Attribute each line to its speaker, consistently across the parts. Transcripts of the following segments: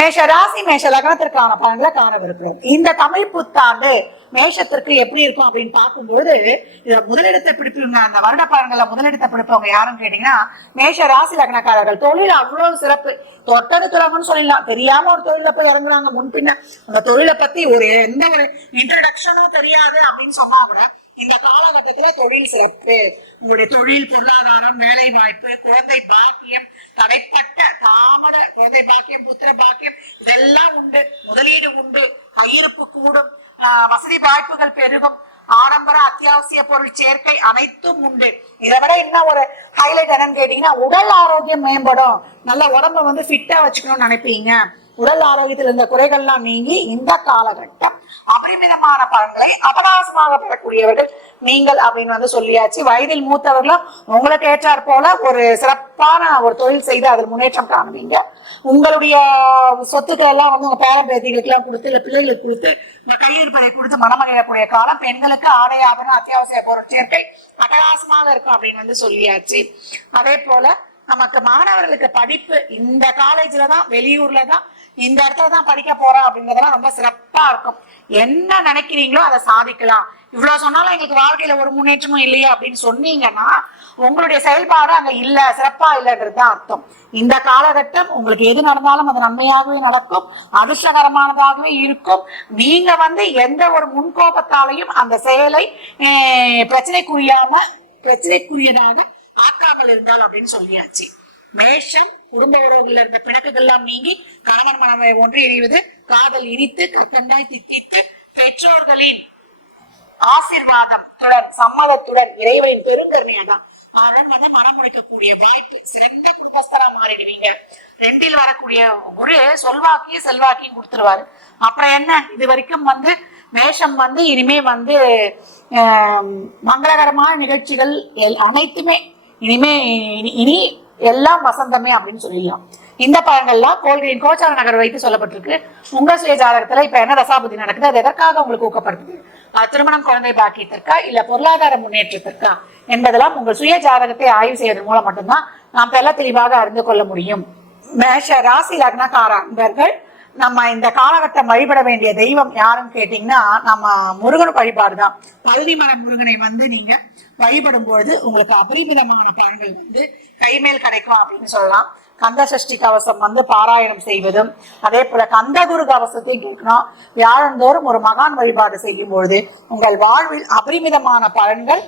Speaker 1: மேஷ ராசி மேஷ லக்னத்திற்கான பலன்களை காணவிருக்கிறோம். இந்த தமிழ் புத்தாண்டு மேஷத்திற்கு எப்படி இருக்கும் அப்படின்னு பார்க்கும்போது இத முதலிடத்தை பிடிப்பவங்க அந்த வருட பலன்களை முதலிடத்தை பிடிப்பவங்க யாருன்னு கேட்டீங்கன்னா மேஷ ராசி லக்னக்காரர்கள். தொழில் அவ்வளவு சிறப்பு. தொட்டது துறவுன்னு சொல்லலாம் தெரியாம ஒரு தொழில போய் இறங்குறாங்க. முன்பின்ன அந்த தொழிலை பத்தி ஒரு எந்த ஒரு இன்ட்ரடக்ஷனும் தெரியாது அப்படின்னு சொன்னா கூட இந்த காலகட்டத்துல தொழில் சிறப்பு. உங்களுடைய தொழில் பொருளாதாரம் வேலை வாய்ப்பு குழந்தை பாக்கியம் தடைப்பட்ட தாமத குழந்தை பாக்கியம் புத்திர பாக்கியம் இதெல்லாம் உண்டு. முதலீடு உண்டு. கையிருப்பு கூடும். வசதி வாய்ப்புகள் பெருகும். ஆடம்பர அத்தியாவசிய பொருள் சேர்க்கை அனைத்தும் உண்டு. இதை விட என்ன ஒரு ஹைலைட் என்னன்னு கேட்டீங்கன்னா உடல் ஆரோக்கியம் மேம்படும். நல்ல உடம்ப வந்து ஃபிட்டா வச்சுக்கணும்னு நினைப்பீங்க. உடல் ஆரோக்கியத்தில் இருந்த குறைகள்லாம் நீங்கி இந்த காலகட்டம் அபரிமிதமான பலன்களை அபராசமாக பெறக்கூடியவர்கள் நீங்கள் அப்படின்னு வந்து சொல்லியாச்சு. வயதில் மூத்தவர்களும் உங்களுக்கு ஏற்றாற் போல ஒரு சிறப்பான ஒரு தொழில் செய்து அதில் முன்னேற்றம் காணுவீங்க உங்களுடைய சொத்துக்கள் எல்லாம் வந்து உங்க பேரம்பேத்திகளுக்கு எல்லாம் கொடுத்து இல்ல பிள்ளைகளுக்கு கொடுத்து உங்க கையிருப்பதை கொடுத்து மனமகிழக்கூடிய காலம் பெண்களுக்கு ஆடை ஆபரணம் அத்தியாவசிய பொருள் சேர்க்கை அட்டகாசமாக இருக்கும் அப்படின்னு வந்து சொல்லியாச்சு. அதே போல நமக்கு மாணவர்களுக்கு படிப்பு இந்த காலேஜ்ல தான் வெளியூர்ல தான் இந்த இடத்துல தான் படிக்க போறோம் அப்படிங்கிறதெல்லாம் ரொம்ப சிறப்பா இருக்கும். என்ன நினைக்கிறீங்களோ அதை சாதிக்கலாம். இவ்வளவு சொன்னாலும் எங்களுக்கு வாழ்க்கையில ஒரு முன்னேற்றமும் இல்லையா அப்படின்னு சொன்னீங்கன்னா உங்களுடைய செயல்பாடு அங்க இல்ல சிறப்பா இல்லைன்றது தான் அர்த்தம். இந்த காலகட்டம் உங்களுக்கு எது நடந்தாலும் அது நன்மையாகவே நடக்கும் அதிர்ஷ்டகரமானதாகவே இருக்கும். நீங்க வந்து எந்த ஒரு முன்கோபத்தாலையும் அந்த செயலை பிரச்சனைக்குரியாம பிரச்சனைக்குரியதாக ஆக்காமல் இருந்தால் அப்படின்னு சொல்லியாச்சு. மேஷம் குடும்ப உறவுகள் இருந்த பிணக்குகள்லாம் நீங்கி கணவன் மனமை ஒன்று எறிவது காதல் இனித்து கத்தன்னாய் தித்தித்து பெற்றோர்களின் ஆசிர்வாதம் தொடர் சம்மதத்துடன் இறைவனின் பெருங்கருணையாதான் அதன் வந்து மனம் முடிக்கக்கூடிய வாய்ப்பு சிறந்த குடும்பஸ்தரா மாறிடுவீங்க. ரெண்டில் வரக்கூடிய குரு சொல்வாக்கியும் செல்வாக்கியும் கொடுத்துருவாரு. அப்புறம் என்ன? இது வரைக்கும் வந்து மேஷம் வந்து இனிமே வந்து மங்களகரமான நிகழ்ச்சிகள் எல்- அனைத்துமே இனிமே இனி- இனி எல்லாம் வசந்தமே அப்படின்னு சொல்லிடலாம். இந்த பழங்கள்லாம் கோல்கிரீன் கோச்சார நகர் வைத்து சொல்லப்பட்டிருக்கு. உங்க சுய ஜாதகத்துல இப்ப என்ன தசாபதி நடக்குது? அது எதற்காக உங்களுக்கு ஊக்கப்படுத்துது? திருமணம் குழந்தை பாக்கியத்திற்கா இல்ல பொருளாதார முன்னேற்றத்திற்கா என்பதெல்லாம் உங்கள் சுய ஜாதகத்தை ஆய்வு செய்வதன் மூலம் மட்டும்தான் நாம் தெல்ல தெளிவாக அறிந்து கொள்ள முடியும். மேஷ ராசி லக்னக்கார அன்பர்கள் நம்ம இந்த காலகட்டம் வழிபட வேண்டிய தெய்வம் யாருன்னு கேட்டீங்கன்னா நம்ம முருகன் வழிபாடு தான். பழனிமலை முருகனை வந்து நீங்க வழிபடும் பொழுது உங்களுக்கு அபரிமிதமான பலன்கள் வந்து கைமேல் கிடைக்கும் அப்படின்னு சொல்லலாம். கந்த சஷ்டி கவசம் வந்து பாராயணம் செய்வதும் அதே போல கந்தகுரு கவசத்தையும் கேட்கணும். வியாழந்தோறும் ஒரு மகான் வழிபாடு செய்யும் பொழுது உங்கள் வாழ்வில் அபரிமிதமான பலன்கள்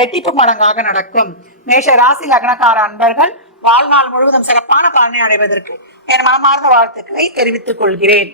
Speaker 1: ரெட்டிப்பு மடங்காக நடக்கும். மேஷ ராசி லக்னக்கார அன்பர்கள் வாழ்நாள் முழுவதும் சிறப்பான பலனை அடைவதற்கு என் மனமார்ந்த வாழ்த்துக்களை தெரிவித்துக் கொள்கிறேன்.